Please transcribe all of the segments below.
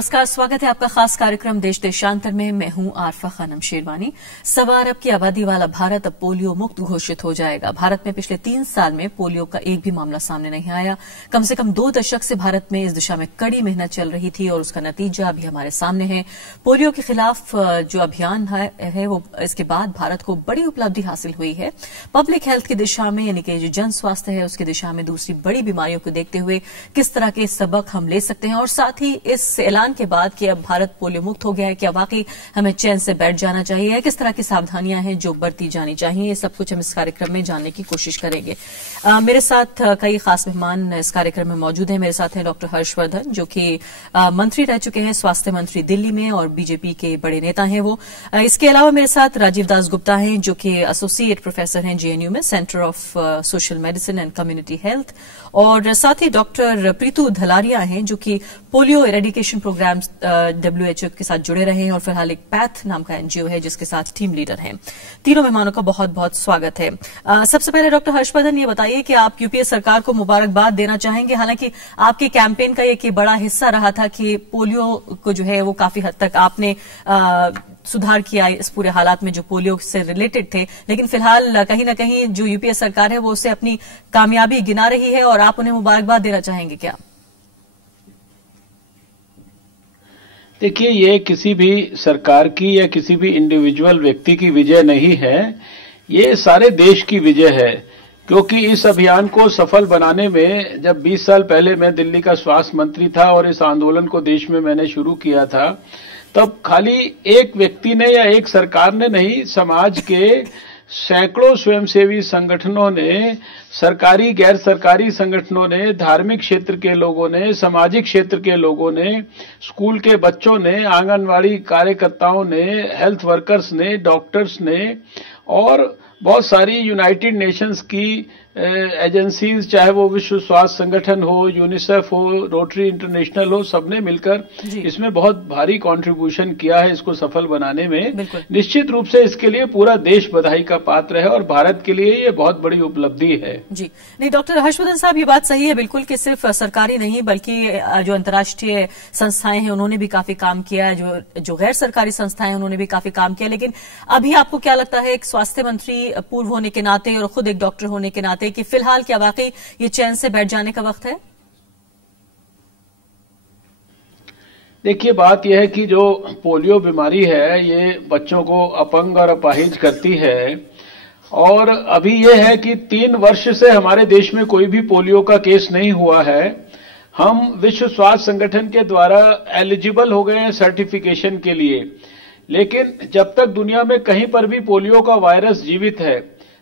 नमस्कार, स्वागत है आपका खास कार्यक्रम देश देशांतर में। मैं हूं आरफा खानम शेरवानी। 1.25 अरब की आबादी वाला भारत अब पोलियो मुक्त घोषित हो जाएगा। भारत में पिछले 3 साल में पोलियो का एक भी मामला सामने नहीं आया। कम से कम 2 दशक से भारत में इस दिशा में कड़ी मेहनत चल रही थी और उसका नतीजा अभी हमारे सामने है। पोलियो के खिलाफ जो अभियान है वो इसके बाद भारत को बड़ी उपलब्धि हासिल हुई है। पब्लिक हेल्थ की दिशा में, यानी कि जो जन स्वास्थ्य है उसकी दिशा में दूसरी बड़ी बीमारियों को देखते हुए किस तरह के सबक हम ले सकते हैं, और साथ ही इस ऐलान के बाद कि अब भारत पोलियो मुक्त हो गया है, क्या वाकई हमें चैन से बैठ जाना चाहिए, किस तरह की सावधानियां हैं जो बरती जानी चाहिए, ये सब कुछ हम इस कार्यक्रम में जानने की कोशिश करेंगे। मेरे साथ कई खास मेहमान इस कार्यक्रम में मौजूद हैं। मेरे साथ हैं डॉक्टर हर्षवर्धन, जो कि मंत्री रह चुके हैं, स्वास्थ्य मंत्री दिल्ली में, और बीजेपी के बड़े नेता हैं वो। इसके अलावा मेरे साथ राजीव दास गुप्ता हैं, जो कि एसोसिएट प्रोफेसर हैं जेएनयू में, centre of social medicine and community health, और साथ ही डॉक्टर प्रीतू धलारिया हैं, जो कि पोलियो एरेडिकेशन प्रोग्राम WHO के साथ जुड़े रहे हैं और फिलहाल एक पैथ नाम का एनजीओ है जिसके साथ टीम लीडर हैं। तीनों मेहमानों का बहुत बहुत स्वागत है। सबसे पहले डॉक्टर हर्षवर्धन, ये बताइए कि आप यूपीए सरकार को मुबारकबाद देना चाहेंगे। हालांकि आपके कैंपेन का एक बड़ा हिस्सा रहा था कि पोलियो को जो है वो काफी हद तक आपने सुधार किया इस पूरे हालात में जो पोलियो से रिलेटेड थे, लेकिन फिलहाल कहीं ना कहीं जो यूपीए सरकार है वो उसे अपनी कामयाबी गिना रही है, और आप उन्हें मुबारकबाद देना चाहेंगे क्या? देखिए, ये किसी भी सरकार की या किसी भी इंडिविजुअल व्यक्ति की विजय नहीं है, ये सारे देश की विजय है। क्योंकि इस अभियान को सफल बनाने में जब 20 साल पहले मैं दिल्ली का स्वास्थ्य मंत्री था और इस आंदोलन को देश में मैंने शुरू किया था, तब खाली एक व्यक्ति ने या एक सरकार ने नहीं, समाज के सैकड़ों स्वयंसेवी संगठनों ने, सरकारी गैर सरकारी संगठनों ने, धार्मिक क्षेत्र के लोगों ने, सामाजिक क्षेत्र के लोगों ने, स्कूल के बच्चों ने, आंगनवाड़ी कार्यकर्ताओं ने, हेल्थ वर्कर्स ने, डॉक्टर्स ने, और बहुत सारी यूनाइटेड नेशंस की एजेंसीज, चाहे वो विश्व स्वास्थ्य संगठन हो, यूनिसेफ हो, रोटरी इंटरनेशनल हो, सबने मिलकर इसमें बहुत भारी कंट्रीब्यूशन किया है इसको सफल बनाने में। निश्चित रूप से इसके लिए पूरा देश बधाई का पात्र है और भारत के लिए ये बहुत बड़ी उपलब्धि है। जी नहीं, डॉक्टर हर्षवर्धन साहब, ये बात सही है बिल्कुल कि सिर्फ सरकारी नहीं बल्कि जो अंतर्राष्ट्रीय संस्थाएं हैं उन्होंने भी काफी काम किया है, जो गैर सरकारी संस्थाएं हैं उन्होंने भी काफी काम किया। लेकिन अभी आपको क्या लगता है, एक स्वास्थ्य मंत्री पूर्व होने के नाते और खुद एक डॉक्टर होने के नाते, कि फिलहाल क्या वाकई ये चैन से बैठ जाने का वक्त है? देखिए, बात यह है कि जो पोलियो बीमारी है ये बच्चों को अपंग और अपाहिज करती है, और अभी यह है कि 3 वर्ष से हमारे देश में कोई भी पोलियो का केस नहीं हुआ है। हम विश्व स्वास्थ्य संगठन के द्वारा एलिजिबल हो गए हैं सर्टिफिकेशन के लिए, लेकिन जब तक दुनिया में कहीं पर भी पोलियो का वायरस जीवित है,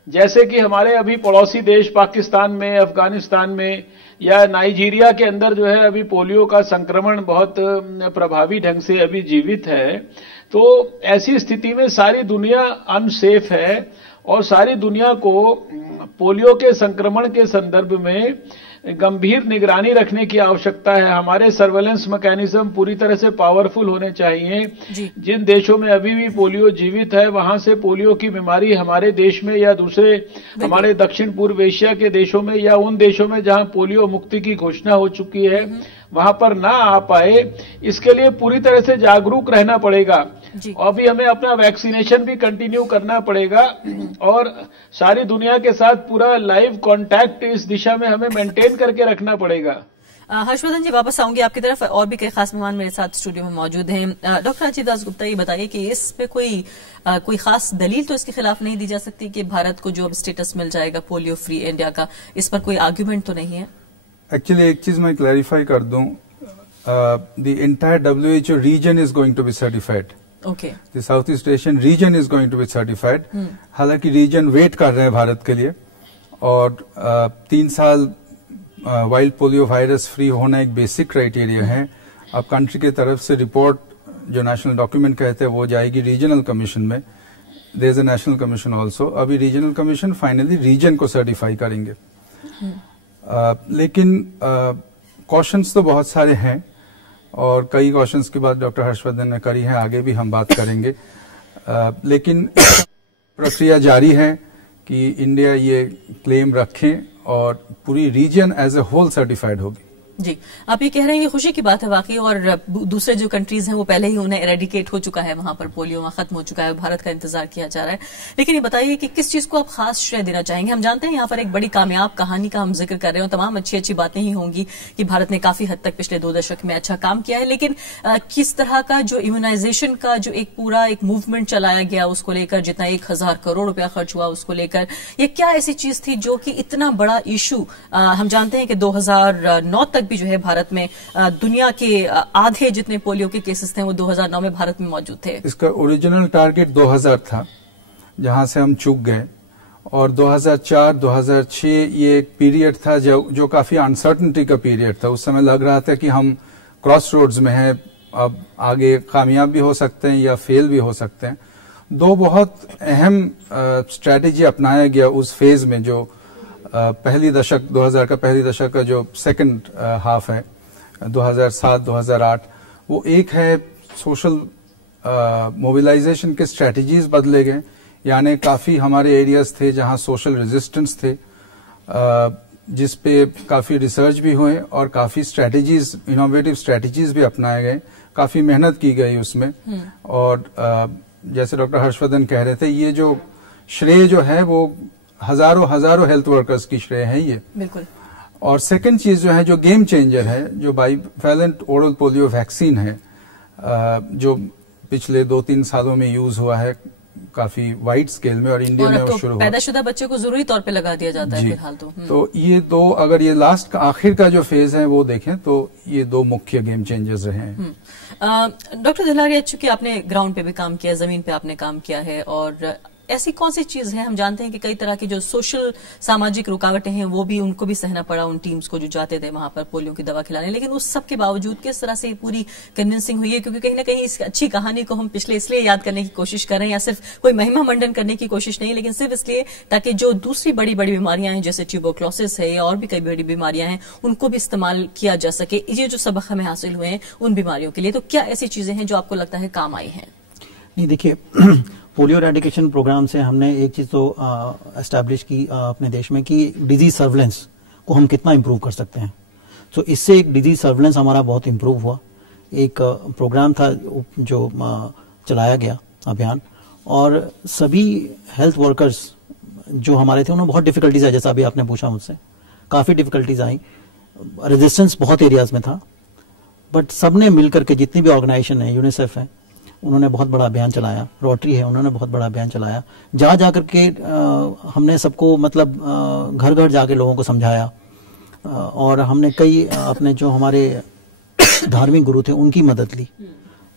जैसे कि हमारे अभी पड़ोसी देश पाकिस्तान में, अफगानिस्तान में या नाइजीरिया के अंदर जो है अभी पोलियो का संक्रमण बहुत प्रभावी ढंग से अभी जीवित है, तो ऐसी स्थिति में सारी दुनिया अनसेफ है और सारी दुनिया को पोलियो के संक्रमण के संदर्भ में गंभीर निगरानी रखने की आवश्यकता है। हमारे सर्वेलेंस मैकेनिज्म पूरी तरह से पावरफुल होने चाहिए। जिन देशों में अभी भी पोलियो जीवित है, वहां से पोलियो की बीमारी हमारे देश में या दूसरे हमारे दक्षिण पूर्व एशिया के देशों में या उन देशों में जहां पोलियो मुक्ति की घोषणा हो चुकी है, वहां पर ना आ पाए, इसके लिए पूरी तरह से जागरूक रहना पड़ेगा। अभी हमें अपना वैक्सीनेशन भी कंटिन्यू करना पड़ेगा और सारी दुनिया के साथ पूरा लाइव कांटेक्ट इस दिशा में हमें मेंटेन करके रखना पड़ेगा। हर्षवर्धन जी, वापस आऊंगी आपकी तरफ, और भी कई खास मेहमान मेरे साथ स्टूडियो में मौजूद हैं। डॉक्टर राजीव दास गुप्ता, ये बताइए कि इस पे कोई खास दलील तो इसके खिलाफ नहीं दी जा सकती कि भारत को जो अब स्टेटस मिल जाएगा पोलियो फ्री इंडिया का, इस पर कोई आर्ग्यूमेंट तो नहीं है? एक्चुअली एक चीज मैं क्लैरिफाई कर दूं, the entire WHO region is going to be certified. Okay. The Southeast Asian region is going to be certified. हालांकि रीजन वेट कर रहे हैं भारत के लिए, और 3 साल वाइल्ड पोलियो वायरस फ्री होना एक बेसिक क्राइटेरिया है। अब कंट्री की तरफ से रिपोर्ट, जो नेशनल डॉक्यूमेंट कहते हैं, वो जाएगी रीजनल कमीशन में। There is a national commission also. अभी रीजनल कमीशन फाइनली रीजन को सर्टिफाई करेंगे। लेकिन क्वेश्चंस तो बहुत सारे हैं, और कई क्वेश्चंस की बात डॉक्टर हर्षवर्धन ने करी है, आगे भी हम बात करेंगे। लेकिन प्रक्रिया जारी है कि इंडिया ये क्लेम रखें और पूरी region as a whole certified होगी। जी, आप ये कह रहे हैं ये खुशी की बात है वाकई, और दूसरे जो कंट्रीज हैं वो पहले ही उन्हें एरेडिकेट हो चुका है, वहां पर पोलियो वहां खत्म हो चुका है, भारत का इंतजार किया जा रहा है। लेकिन ये बताइए कि किस चीज को आप खास श्रेय देना चाहेंगे? हम जानते हैं यहाँ पर एक बड़ी कामयाब कहानी का हम जिक्र कर रहे हो, तमाम अच्छी अच्छी बातें ही होंगी कि भारत ने काफी हद तक पिछले 2 दशक में अच्छा काम किया है, लेकिन किस तरह का जो इम्यूनाइजेशन का जो एक पूरा एक मूवमेंट चलाया गया उसको लेकर, जितना 1000 करोड़ रुपया खर्च हुआ उसको लेकर, ये क्या ऐसी चीज थी जो कि इतना बड़ा इशू? हम जानते हैं कि 2009 तक भी जो है भारत में दुनिया के आधे जितने पोलियो के केसेस थे वो 2009 में भारत में मौजूद थे। इसका ओरिजिनल टारगेट 2000 था, जहां से हम चूक गए, और 2004-2006 ये एक पीरियड था जो काफी अनसर्टेनिटी का पीरियड था। उस समय लग रहा था कि हम क्रॉस रोड्स में हैं, अब आगे कामयाब भी हो सकते हैं या फेल भी हो सकते हैं। 2 बहुत अहम स्ट्रेटेजी अपनाया गया उस फेज में, जो पहली दशक 2000 का पहली दशक का जो सेकंड हाफ है 2007-2008, वो एक है सोशल मोबिलाइजेशन के स्ट्रेटजीज बदले गए, यानी काफी हमारे एरियाज थे जहां सोशल रेजिस्टेंस थे, जिस पे काफी रिसर्च भी हुए और काफी स्ट्रेटजीज, इनोवेटिव स्ट्रेटजीज भी अपनाए गए, काफी मेहनत की गई उसमें। और जैसे डॉक्टर हर्षवर्धन कह रहे थे, ये जो श्रेय जो है वो हजारों हेल्थ वर्कर्स की श्रेय है ये, बिल्कुल। और सेकंड चीज जो है, जो गेम चेंजर है, जो बाइवैलेंट ओरल पोलियो वैक्सीन है, जो पिछले 2-3 सालों में यूज हुआ है काफी वाइड स्केल में, और इंडिया में वो शुरू हुआ। पैदाशुदा बच्चे को जरूरी तौर पे लगा दिया जाता है फिलहाल तो ये 2, अगर ये लास्ट का आखिर का जो फेज है वो देखें तो ये 2 मुख्य गेम चेंजर्स रहे हैं। डॉक्टर धिल्लारिया, चूंकि आपने ग्राउंड पे भी काम किया, जमीन पे आपने काम किया है, और ऐसी कौन सी चीज है, हम जानते हैं कि कई तरह की जो सोशल सामाजिक रुकावटें हैं वो भी उनको भी सहना पड़ा उन टीम्स को जो जाते थे वहां पर पोलियो की दवा खिलाने, लेकिन उस सब के बावजूद किस तरह से पूरी कन्विंसिंग हुई है? क्योंकि कहीं ना कहीं इस अच्छी कहानी को हम पिछले इसलिए याद करने की कोशिश कर रहे हैं, या सिर्फ कोई महिमा मंडन करने की कोशिश नहीं, लेकिन सिर्फ इसलिए ताकि जो दूसरी बड़ी बड़ी बीमारियां हैं जैसे ट्यूबरक्लोसिस है और भी कई बड़ी बीमारियां हैं उनको भी इस्तेमाल किया जा सके, ये जो सबक हमें हासिल हुए हैं उन बीमारियों के लिए। तो क्या ऐसी चीजें हैं जो आपको लगता है काम आई हैं? नहीं, देखिए, पोलियो एरेडिकेशन प्रोग्राम से हमने एक चीज तो एस्टैब्लिश की अपने देश में कि डिजीज सर्वेलेंस को हम कितना इम्प्रूव कर सकते हैं। तो इससे एक डिजीज सर्वेलेंस हमारा बहुत इम्प्रूव हुआ। एक प्रोग्राम था जो चलाया गया अभियान, और सभी हेल्थ वर्कर्स जो हमारे थे उन्होंने बहुत डिफिकल्टीज आई, जैसा अभी आपने पूछा मुझसे, काफी डिफिकल्टीज आई, रेजिस्टेंस बहुत एरियाज में था, बट सबने मिलकर के, जितनी भी ऑर्गेनाइजेशन है, यूनिसेफ है, उन्होंने बहुत बड़ा अभियान चलाया, रोटरी है, उन्होंने बहुत बड़ा अभियान चलाया, जा जाकर के हमने सबको, मतलब घर घर जाके लोगों को समझाया, और हमने कई अपने जो हमारे धार्मिक गुरु थे उनकी मदद ली,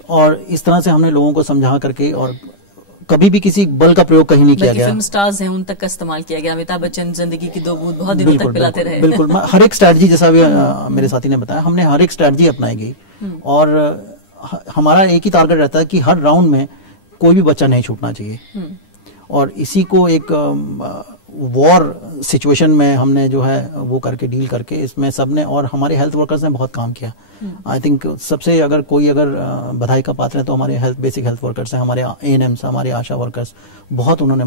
और इस तरह से हमने लोगों को समझा करके, और कभी भी किसी बल का प्रयोग कहीं नहीं किया गया। फिल्म स्टार्स हैं उन तक का इस्तेमाल किया गया। अमिताभ बच्चन जिंदगी की 2 बूंद बहुत दिनों तक पिलाते रहे। बिल्कुल, हर एक स्ट्रैटेजी, जैसा भी मेरे साथी ने बताया, हमने हर एक स्ट्रैटेजी अपनाई गई, और हमारा एक ही टारगेट रहता है कि हर राउंड में कोई भी बच्चा नहीं छूटना चाहिए, और इसी को एक वॉर सिचुएशन में हमने जो है वो करके डील करके, इसमें सबने, और हमारे हेल्थ वर्कर्स ने बहुत काम किया। आई थिंक सबसे अगर बधाई का पात्र है तो हमारे बेसिक हेल्थ वर्कर्स हैं, हमारे ANMs, हमारे आशा वर्कर्स, बहुत उन्होंने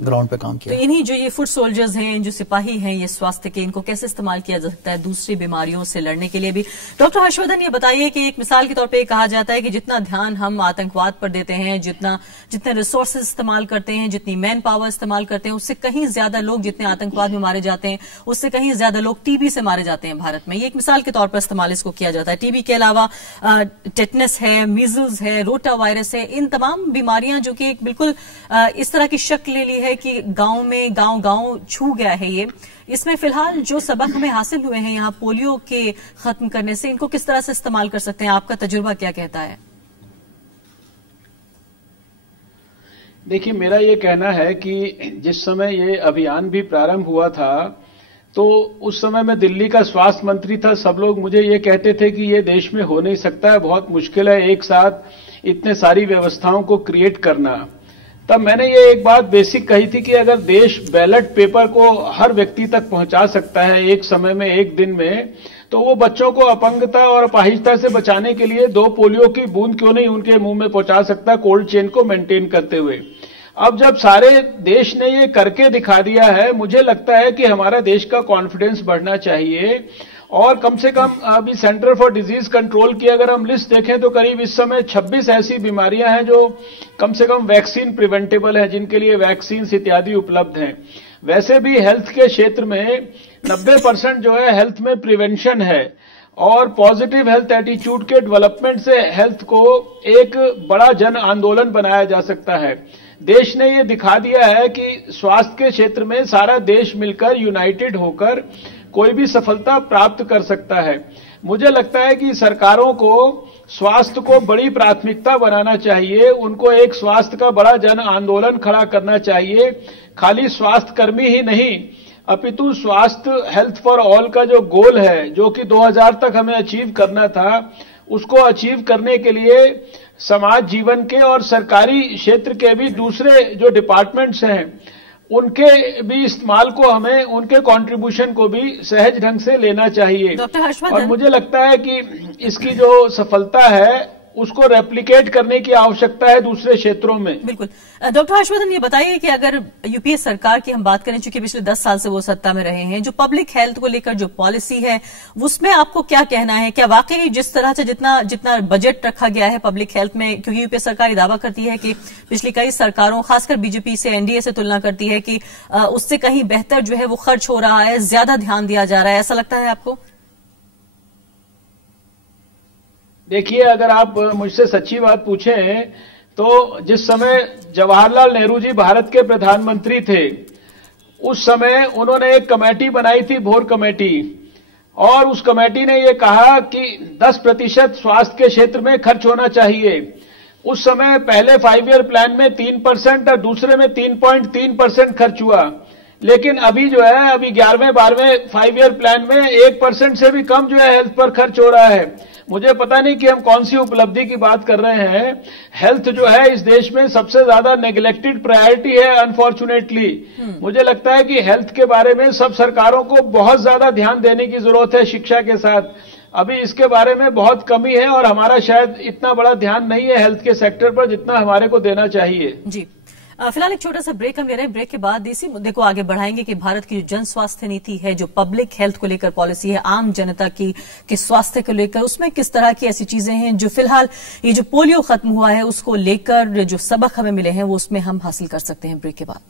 ग्राउंड पे काम किया। तो इन्हीं जो ये फुट सोल्जर्स हैं, जो सिपाही हैं ये स्वास्थ्य के, इनको कैसे इस्तेमाल किया जा सकता है दूसरी बीमारियों से लड़ने के लिए भी? डॉक्टर हर्षवर्धन, ये बताइए कि एक मिसाल के तौर पर कहा जाता है कि जितना ध्यान हम आतंकवाद पर देते हैं, जितने रिसोर्सेज इस्तेमाल करते हैं, जितनी मैन पावर इस्तेमाल करते हैं, उससे कहीं ज्यादा लोग जितने आतंकवाद में मारे जाते हैं, उससे कहीं ज्यादा लोग टीबी से मारे जाते हैं भारत में। ये एक मिसाल के तौर पर इस्तेमाल इसको किया जाता है। टीबी के अलावा टेटनस है, मीजल्स है, रोटा वायरस है, इन तमाम बीमारियां जो कि बिल्कुल इस तरह की शक्ल ले ली है कि गांव में गांव छू गया है ये। इसमें फिलहाल जो सबक हमें हासिल हुए हैं यहाँ पोलियो के खत्म करने से, इनको किस तरह से इस्तेमाल कर सकते हैं? आपका तजुर्बा क्या कहता है? देखिए, मेरा ये कहना है कि जिस समय ये अभियान भी प्रारंभ हुआ था, तो उस समय मैं दिल्ली का स्वास्थ्य मंत्री था। सब लोग मुझे ये कहते थे कि ये देश में हो नहीं सकता है, बहुत मुश्किल है एक साथ इतने सारी व्यवस्थाओं को क्रिएट करना। तब मैंने ये एक बात बेसिक कही थी कि अगर देश बैलेट पेपर को हर व्यक्ति तक पहुंचा सकता है एक समय में, एक दिन में, तो वो बच्चों को अपंगता और अपाहिजता से बचाने के लिए 2 पोलियो की बूंद क्यों नहीं उनके मुंह में पहुंचा सकता, कोल्ड चेन को मेंटेन करते हुए। अब जब सारे देश ने ये करके दिखा दिया है, मुझे लगता है कि हमारा देश का कॉन्फिडेंस बढ़ना चाहिए, और कम से कम अभी सेंटर फॉर डिजीज कंट्रोल की अगर हम लिस्ट देखें तो करीब इस समय 26 ऐसी बीमारियां हैं जो कम से कम वैक्सीन प्रिवेंटेबल है, जिनके लिए वैक्सीन इत्यादि उपलब्ध हैं। वैसे भी हेल्थ के क्षेत्र में 90% जो है हेल्थ में प्रिवेंशन है और पॉजिटिव हेल्थ एटीट्यूड के डेवलपमेंट से हेल्थ को एक बड़ा जन आंदोलन बनाया जा सकता है। देश ने ये दिखा दिया है कि स्वास्थ्य के क्षेत्र में सारा देश मिलकर यूनाइटेड होकर कोई भी सफलता प्राप्त कर सकता है। मुझे लगता है कि सरकारों को स्वास्थ्य को बड़ी प्राथमिकता बनाना चाहिए, उनको एक स्वास्थ्य का बड़ा जन आंदोलन खड़ा करना चाहिए। खाली स्वास्थ्य कर्मी ही नहीं अपितु स्वास्थ्य हेल्थ फॉर ऑल का जो गोल है, जो कि 2000 तक हमें अचीव करना था, उसको अचीव करने के लिए समाज जीवन के और सरकारी क्षेत्र के भी दूसरे जो डिपार्टमेंट्स हैं उनके भी इस्तेमाल को हमें, उनके कंट्रीब्यूशन को भी सहज ढंग से लेना चाहिए। डॉक्टर हर्षवर्धन, और मुझे लगता है कि इसकी जो सफलता है उसको रेप्लिकेट करने की आवश्यकता है दूसरे क्षेत्रों में। बिल्कुल। डॉक्टर हर्षवर्धन, ये बताइए कि अगर यूपीए सरकार की हम बात करें, चूंकि पिछले 10 साल से वो सत्ता में रहे हैं, जो पब्लिक हेल्थ को लेकर जो पॉलिसी है उसमें आपको क्या कहना है? क्या वाकई जिस तरह से जितना बजट रखा गया है पब्लिक हेल्थ में, क्योंकि यूपीए सरकार दावा करती है कि पिछली कई सरकारों, खासकर बीजेपी से, एनडीए से तुलना करती है कि उससे कहीं बेहतर जो है वो खर्च हो रहा है, ज्यादा ध्यान दिया जा रहा है, ऐसा लगता है आपको? देखिए, अगर आप मुझसे सच्ची बात पूछें तो जिस समय जवाहरलाल नेहरू जी भारत के प्रधानमंत्री थे उस समय उन्होंने एक कमेटी बनाई थी, भोर कमेटी, और उस कमेटी ने ये कहा कि 10% स्वास्थ्य के क्षेत्र में खर्च होना चाहिए। उस समय पहले 5 ईयर प्लान में 3% और दूसरे में 3.3% खर्च हुआ, लेकिन अभी जो है अभी 11वें 12वें 5 ईयर प्लान में 1% से भी कम जो है हेल्थ पर खर्च हो रहा है। मुझे पता नहीं कि हम कौन सी उपलब्धि की बात कर रहे हैं। हेल्थ जो है इस देश में सबसे ज्यादा नेग्लेक्टेड प्रायोरिटी है अनफॉर्चुनेटली। मुझे लगता है कि हेल्थ के बारे में सब सरकारों को बहुत ज्यादा ध्यान देने की जरूरत है शिक्षा के साथ। अभी इसके बारे में बहुत कमी है और हमारा शायद इतना बड़ा ध्यान नहीं है हेल्थ के सेक्टर पर जितना हमारे को देना चाहिए। जी, फिलहाल एक छोटा सा ब्रेक हम ले रहे हैं। ब्रेक के बाद इसी मुद्दे को आगे बढ़ाएंगे कि भारत की जो जन स्वास्थ्य नीति है, जो पब्लिक हेल्थ को लेकर पॉलिसी है, आम जनता की स्वास्थ्य को लेकर, उसमें किस तरह की ऐसी चीजें हैं जो फिलहाल ये जो पोलियो खत्म हुआ है उसको लेकर जो सबक हमें मिले हैं वो उसमें हम हासिल कर सकते हैं। ब्रेक के बाद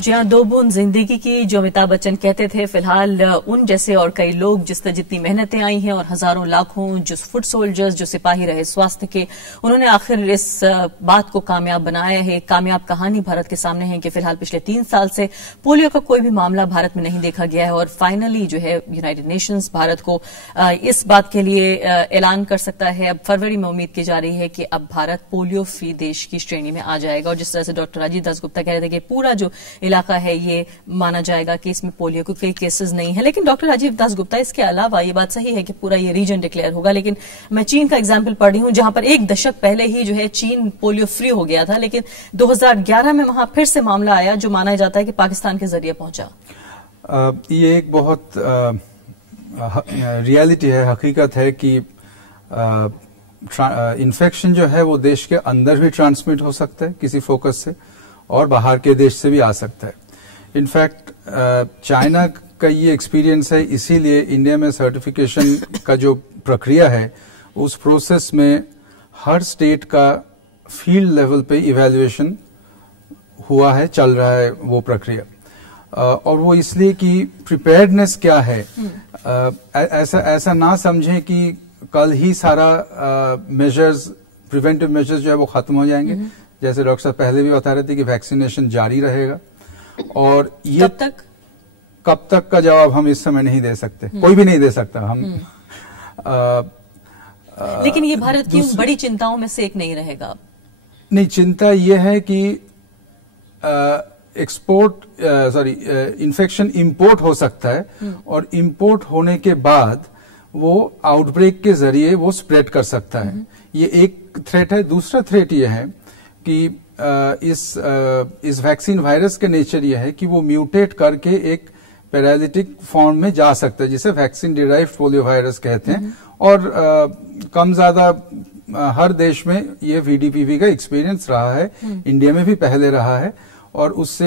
जी हाँ, 2 बूंद जिंदगी की जो अमिताभ बच्चन कहते थे, फिलहाल उन जैसे और कई लोग जितनी मेहनतें आई हैं और हजारों लाखों जो फुट सोल्जर्स, जो सिपाही रहे स्वास्थ्य के, उन्होंने आखिर इस बात को कामयाब बनाया है। एक कामयाब कहानी भारत के सामने है कि फिलहाल पिछले 3 साल से पोलियो का कोई भी मामला भारत में नहीं देखा गया है और फाइनली जो है यूनाइटेड नेशंस भारत को इस बात के लिए ऐलान कर सकता है। अब फरवरी में उम्मीद की जा रही है कि अब भारत पोलियो फ्री देश की श्रेणी में आ जाएगा। और जिस तरह से डॉक्टर राजीव दासगुप्ता कह रहे थे कि पूरा जो इलाका है ये माना जाएगा कि इसमें पोलियो के कई केसेस नहीं है। लेकिन डॉक्टर राजीव दासगुप्ता, इसके अलावा ये बात सही है कि पूरा ये रीजन डिक्लेयर होगा, लेकिन मैं चीन का एग्जाम्पल पढ़ रही हूं जहां पर 1 दशक पहले ही जो है चीन पोलियो फ्री हो गया था, लेकिन 2011 में वहां फिर से मामला आया जो माना जाता है कि पाकिस्तान के जरिए पहुंचा। ये एक बहुत रियलिटी है, हकीकत है कि इन्फेक्शन जो है वो देश के अंदर भी ट्रांसमिट हो सकता है किसी फोकस से और बाहर के देश से भी आ सकता है। इनफैक्ट चाइना का ये एक्सपीरियंस है, इसीलिए इंडिया में सर्टिफिकेशन का जो प्रक्रिया है उस प्रोसेस में हर स्टेट का फील्ड लेवल पे इवैल्यूएशन हुआ है, चल रहा है वो प्रक्रिया। और वो इसलिए कि प्रिपेयर्डनेस क्या है, ऐसा ना समझें कि कल ही सारा मेजर्स, प्रिवेंटिव मेजर्स जो है वो खत्म हो जाएंगे। जैसे डॉक्टर साहब पहले भी बता रहे थे कि वैक्सीनेशन जारी रहेगा और ये कब तक का जवाब हम इस समय नहीं दे सकते, कोई भी नहीं दे सकता। हम लेकिन ये भारत की बड़ी चिंताओं में से एक नहीं रहेगा। नहीं, चिंता ये है कि इन्फेक्शन इंपोर्ट हो सकता है और इंपोर्ट होने के बाद वो आउटब्रेक के जरिए वो स्प्रेड कर सकता है। ये एक थ्रेट है। दूसरा थ्रेट ये है कि इस वैक्सीन वायरस के नेचर ये है कि वो म्यूटेट करके एक पैरालिटिक फॉर्म में जा सकता है, जिसे वैक्सीन डिराइव्ड पोलियो वायरस कहते हैं। और कम ज्यादा हर देश में ये VDPV का एक्सपीरियंस रहा है, इंडिया में भी पहले रहा है, और उससे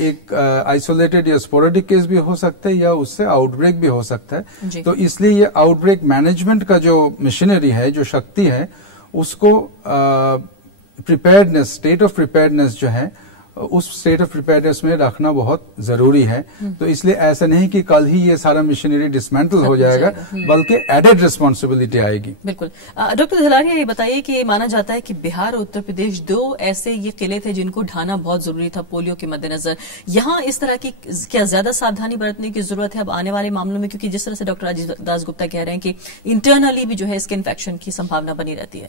एक आइसोलेटेड या स्पोरेडिक केस भी हो सकता है या उससे आउटब्रेक भी हो सकता है। तो इसलिए ये आउटब्रेक मैनेजमेंट का जो मशीनरी है, जो शक्ति है, उसको प्रिपेयर्डनेस, स्टेट ऑफ प्रिपेयर्डनेस जो है, उस स्टेट ऑफ प्रिपेयर्डनेस में रखना बहुत जरूरी है। तो इसलिए ऐसा नहीं कि कल ही ये सारा मशीनरी डिसमेंटल हो जाएगा, बल्कि एडेड रिस्पॉन्सिबिलिटी आएगी। बिल्कुल। डॉक्टर धलारिया, ये बताइए कि माना जाता है कि बिहार और उत्तर प्रदेश दो ऐसे ये किले थे जिनको ढाना बहुत जरूरी था पोलियो के मद्देनजर। यहाँ इस तरह की क्या ज्यादा सावधानी बरतने की जरूरत है अब आने वाले मामलों में, क्योंकि जिस तरह से डॉक्टर राजीव दास गुप्ता कह रहे हैं कि इंटरनली भी जो है इसके इन्फेक्शन की संभावना बनी रहती है।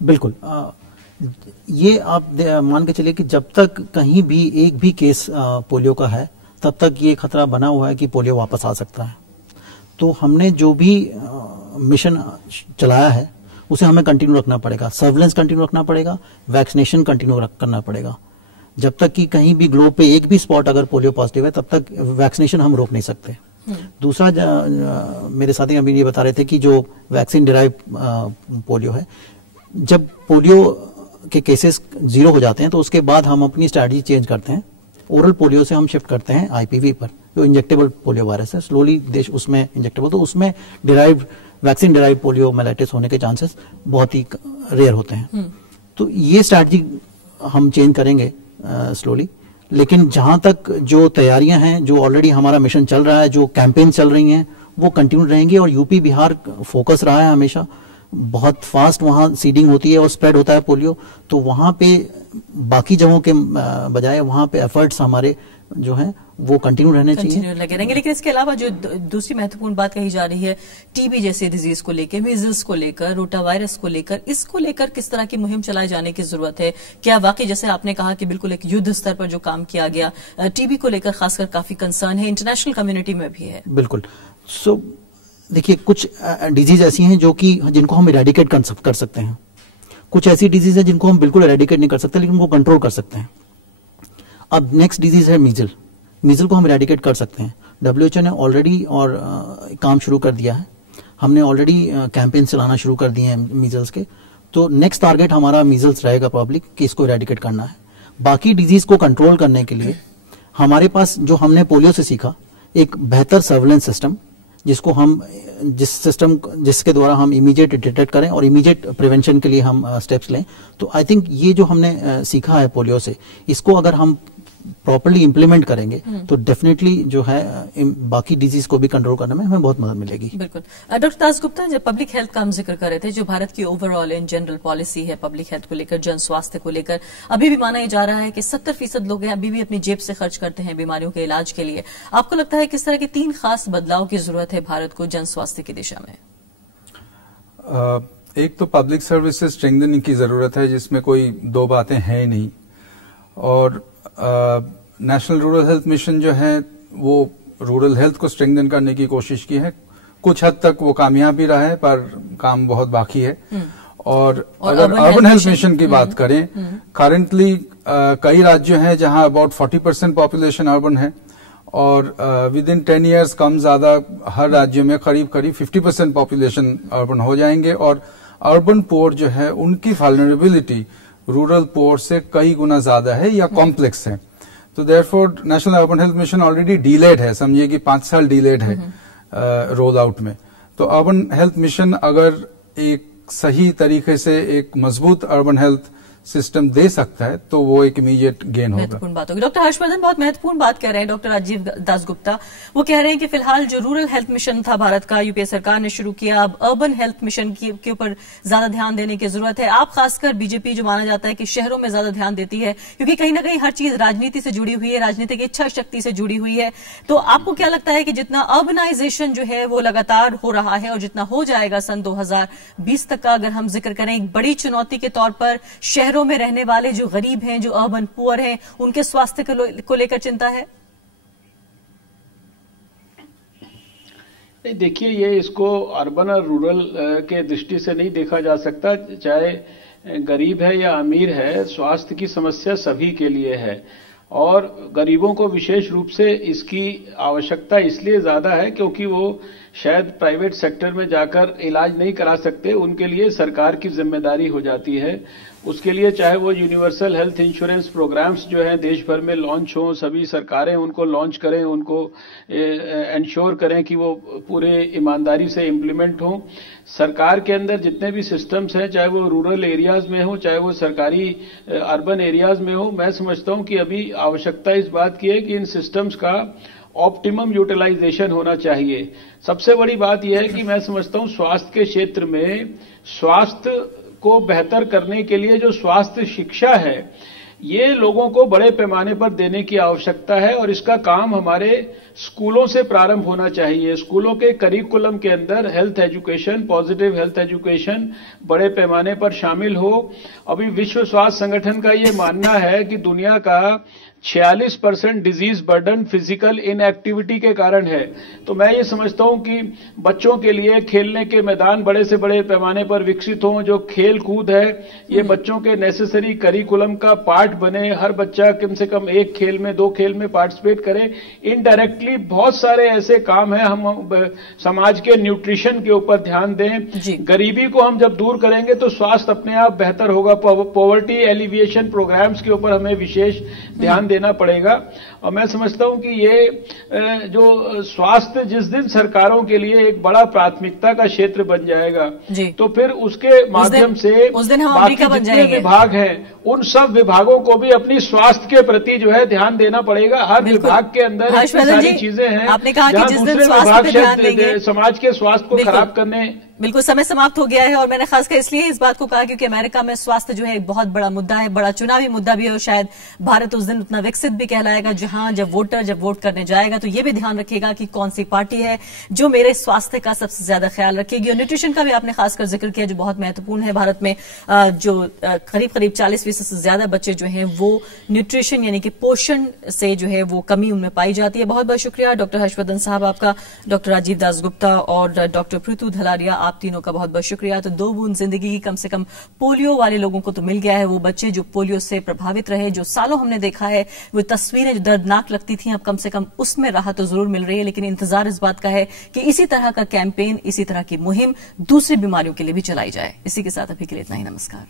बिल्कुल। ये आप मान के चलिए कि जब तक कहीं भी एक भी केस पोलियो का है, तब तक ये खतरा बना हुआ है कि पोलियो वापस आ सकता है। तो हमने जो भी मिशन चलाया है उसे हमें कंटिन्यू रखना पड़ेगा, सर्विलेंस कंटिन्यू रखना पड़ेगा, वैक्सीनेशन कंटिन्यू करना पड़ेगा। जब तक कि कहीं भी ग्लोब पे एक भी स्पॉट अगर पोलियो पॉजिटिव है, तब तक वैक्सीनेशन हम रोक नहीं सकते। दूसरा, मेरे साथी अभी ये बता रहे थे कि जो वैक्सीन डिराइव पोलियो है, जब पोलियो के केसेस 0 हो जाते हैं तो उसके बाद हम अपनी स्ट्रैटेजी चेंज करते हैं। ओरल पोलियो से हम शिफ्ट करते हैं IPV पर, जो इंजेक्टेबल पोलियो वायरस है। स्लोली देश उसमें इंजेक्टेबल, तो उसमें वैक्सीन डिराइव पोलियो मेलाइटिस होने के चांसेस बहुत ही रेयर होते हैं। तो ये स्ट्रैटेजी हम चेंज करेंगे स्लोली। लेकिन जहां तक जो तैयारियां हैं, जो ऑलरेडी हमारा मिशन चल रहा है, जो कैंपेन चल रही हैं, वो कंटिन्यू रहेंगी। और यूपी बिहार फोकस रहा है हमेशा, बहुत फास्ट वहां सीडिंग होती है और स्प्रेड होता है पोलियो। तो वहां पे बाकी जगहों के बजाय वहां पे एफर्ट्स हमारे जो हैं वो कंटिन्यू रहने चाहिए, लगे रहेंगे। लेकिन इसके अलावा जो दूसरी महत्वपूर्ण बात कही जा रही है, टीबी जैसे डिजीज को लेकर, मीजल्स को लेकर, रोटा वायरस को लेकर, इसको लेकर किस तरह की मुहिम चलाए जाने की जरूरत है? क्या वाकई जैसे आपने कहा कि बिल्कुल एक युद्ध स्तर पर जो काम किया गया, टीबी को लेकर खासकर काफी कंसर्न है, इंटरनेशनल कम्युनिटी में भी है। बिल्कुल। सो देखिए, कुछ डिजीज ऐसी हैं जो कि जिनको हम इरेडिकेट कर सकते हैं, कुछ ऐसी डिजीज है जिनको हम बिल्कुल इरेडिकेट नहीं कर सकते, लेकिन वो कंट्रोल कर सकते हैं। अब नेक्स्ट डिजीज है मीजल। मीजल को हम इरेडिकेट कर सकते हैं। WHO ने ऑलरेडी काम शुरू कर दिया है। हमने ऑलरेडी कैंपेन चलाना शुरू कर दिए हैं मीजल्स के। तो नेक्स्ट टारगेट हमारा मीजल्स रहेगा पब्लिक, कि इसको इरेडिकेट करना है। बाकी डिजीज को कंट्रोल करने के लिए हमारे पास जो हमने पोलियो से सीखा, एक बेहतर सर्विलेंस सिस्टम, जिसके द्वारा हम इमीडिएट डिटेक्ट करें और इमीडिएट प्रिवेंशन के लिए हम स्टेप्स लें। तो आई थिंक ये जो हमने सीखा है पोलियो से, इसको अगर हम प्रॉपर्ली इंप्लीमेंट करेंगे तो डेफिनेटली जो है बाकी डिजीज को भी कंट्रोल करने में हमें बहुत मदद मिलेगी। बिल्कुल। डॉक्टर दास गुप्ता, जब पब्लिक हेल्थ का हम जिक्र कर रहे थे, जो भारत की ओवरऑल इन जनरल पॉलिसी है पब्लिक हेल्थ को लेकर, जन स्वास्थ्य को लेकर, अभी भी माना जा रहा है कि 70% लोग अभी भी अपनी जेब से खर्च करते हैं बीमारियों के इलाज के लिए। आपको लगता है किस तरह के 3 खास बदलाव की जरूरत है भारत को जन स्वास्थ्य की दिशा में? एक तो पब्लिक सर्विसेज स्ट्रेंथनिंग की जरूरत है, जिसमें कोई दो बातें हैं नहीं। और नेशनल रूरल हेल्थ मिशन जो है वो रूरल हेल्थ को स्ट्रेंथन करने की कोशिश की है। कुछ हद तक वो कामयाब भी रहा है, पर काम बहुत बाकी है। और अगर अर्बन हेल्थ मिशन की बात करें, करंटली कई राज्य हैं जहां अबाउट 40% पॉपुलेशन अर्बन है, और विद इन 10 years कम ज्यादा हर राज्य में करीब 50% पॉपुलेशन अर्बन हो जाएंगे। और अर्बन पोर जो है, उनकी वल्नरेबिलिटी रूरल पोर से कई गुना ज्यादा है या कॉम्प्लेक्स है। तो therefore national urban health mission already delayed है, समझिए कि 5 साल डिलेड है रोल आउट में। तो अर्बन हेल्थ मिशन अगर एक सही तरीके से एक मजबूत अर्बन हेल्थ सिस्टम दे सकता है तो वो एक इमीडिएट गेन होगा। महत्वपूर्ण बात होगी। डॉक्टर हर्षवर्धन बहुत महत्वपूर्ण बात कह रहे हैं, डॉक्टर राजीव दास गुप्ता। वो कह रहे हैं कि फिलहाल जो रूरल हेल्थ मिशन था भारत का, यूपीए सरकार ने शुरू किया, अब अर्बन हेल्थ मिशन के ऊपर ज्यादा ध्यान देने की जरूरत है। आप खासकर बीजेपी जो माना जाता है कि शहरों में ज्यादा ध्यान देती है, क्योंकि कहीं ना कहीं हर चीज राजनीति से जुड़ी हुई है, राजनीतिक इच्छा शक्ति से जुड़ी हुई है। तो आपको क्या लगता है कि जितना अर्बनाइजेशन जो है वो लगातार हो रहा है, और जितना हो जाएगा सन 2020 तक का अगर हम जिक्र करें, एक बड़ी चुनौती के तौर पर शहरों में रहने वाले जो गरीब हैं, जो अर्बन पुअर हैं, उनके स्वास्थ्य को लेकर चिंता है? नहीं, देखिए, ये इसको अर्बन और रूरल के दृष्टि से नहीं देखा जा सकता। चाहे गरीब है या अमीर है, स्वास्थ्य की समस्या सभी के लिए है। और गरीबों को विशेष रूप से इसकी आवश्यकता इसलिए ज्यादा है क्योंकि वो शायद प्राइवेट सेक्टर में जाकर इलाज नहीं करा सकते, उनके लिए सरकार की जिम्मेदारी हो जाती है। उसके लिए चाहे वो यूनिवर्सल हेल्थ इंश्योरेंस प्रोग्राम्स जो हैं देश भर में लॉन्च हों, सभी सरकारें उनको लॉन्च करें, उनको एंश्योर करें कि वो पूरे ईमानदारी से इम्प्लीमेंट हों। सरकार के अंदर जितने भी सिस्टम्स हैं, चाहे वो रूरल एरियाज में हो, चाहे वो सरकारी अर्बन एरियाज में हो, मैं समझता हूं कि अभी आवश्यकता इस बात की है कि इन सिस्टम्स का ऑप्टिमम यूटिलाइजेशन होना चाहिए। सबसे बड़ी बात यह है कि मैं समझता हूं स्वास्थ्य के क्षेत्र में स्वास्थ्य को बेहतर करने के लिए जो स्वास्थ्य शिक्षा है, ये लोगों को बड़े पैमाने पर देने की आवश्यकता है और इसका काम हमारे स्कूलों से प्रारंभ होना चाहिए। स्कूलों के करिकुलम के अंदर health education, positive health education बड़े पैमाने पर शामिल हो। अभी विश्व स्वास्थ्य संगठन का ये मानना है कि दुनिया का 46% डिजीज बर्डन फिजिकल इनएक्टिविटी के कारण है। तो मैं ये समझता हूं कि बच्चों के लिए खेलने के मैदान बड़े से बड़े पैमाने पर विकसित हों। जो खेल कूद है ये बच्चों के नेसेसरी करिकुलम का पार्ट बने। हर बच्चा कम से कम एक खेल में, 2 खेल में पार्टिसिपेट करे। इनडायरेक्टली बहुत सारे ऐसे काम हैं, हम समाज के न्यूट्रिशन के ऊपर ध्यान दें। गरीबी को हम जब दूर करेंगे तो स्वास्थ्य अपने आप बेहतर होगा। पॉवर्टी एलिविएशन प्रोग्राम्स के ऊपर हमें विशेष ध्यान देना पड़ेगा। और मैं समझता हूं कि ये जो स्वास्थ्य जिस दिन सरकारों के लिए एक बड़ा प्राथमिकता का क्षेत्र बन जाएगा, तो फिर उसके माध्यम से उस दिन हम बाकी अमेरिका बन जितने जाएंगे। विभाग हैं उन सब विभागों को भी अपनी स्वास्थ्य के प्रति जो है ध्यान देना पड़ेगा। हर विभाग के अंदर इतनी सारी चीजें हैं, आपने कहा कि जिस दिन दूसरे स्वास्थ्य विभाग पे ध्यान देंगे, समाज के स्वास्थ्य को खराब करने। बिल्कुल, समय समाप्त हो गया है और मैंने खासकर इसलिए इस बात को कहा क्योंकि अमेरिका में स्वास्थ्य जो है एक बहुत बड़ा मुद्दा है, बड़ा चुनावी मुद्दा भी है और शायद भारत उस दिन उतना विकसित भी कहलाएगा जहां जब वोट करने जाएगा तो ये भी ध्यान रखेगा कि कौन सी पार्टी है जो मेरे स्वास्थ्य का सबसे ज्यादा ख्याल रखेगी। और न्यूट्रिशन का भी आपने खासकर जिक्र किया जो बहुत महत्वपूर्ण है। भारत में जो करीब 40% से ज्यादा बच्चे जो हैं वो न्यूट्रिशन यानी कि पोषण से जो है वो कमी उनमें पाई जाती है। बहुत बहुत शुक्रिया डॉक्टर हर्षवर्धन साहब आपका, डॉक्टर राजीव दास गुप्ता और डॉक्टर पृथु धलारिया, आप तीनों का बहुत बहुत शुक्रिया। तो 2 बूंद जिंदगी की, कम से कम पोलियो वाले लोगों को तो मिल गया है। वो बच्चे जो पोलियो से प्रभावित रहे, जो सालों हमने देखा है, वो तस्वीरें जो दर्दनाक लगती थी, अब कम से कम उसमें राहत तो जरूर मिल रही है। लेकिन इंतजार इस बात का है कि इसी तरह का कैंपेन, इसी तरह की मुहिम दूसरी बीमारियों के लिए भी चलाई जाए। इसी के साथ अभी के लिए इतना ही, नमस्कार।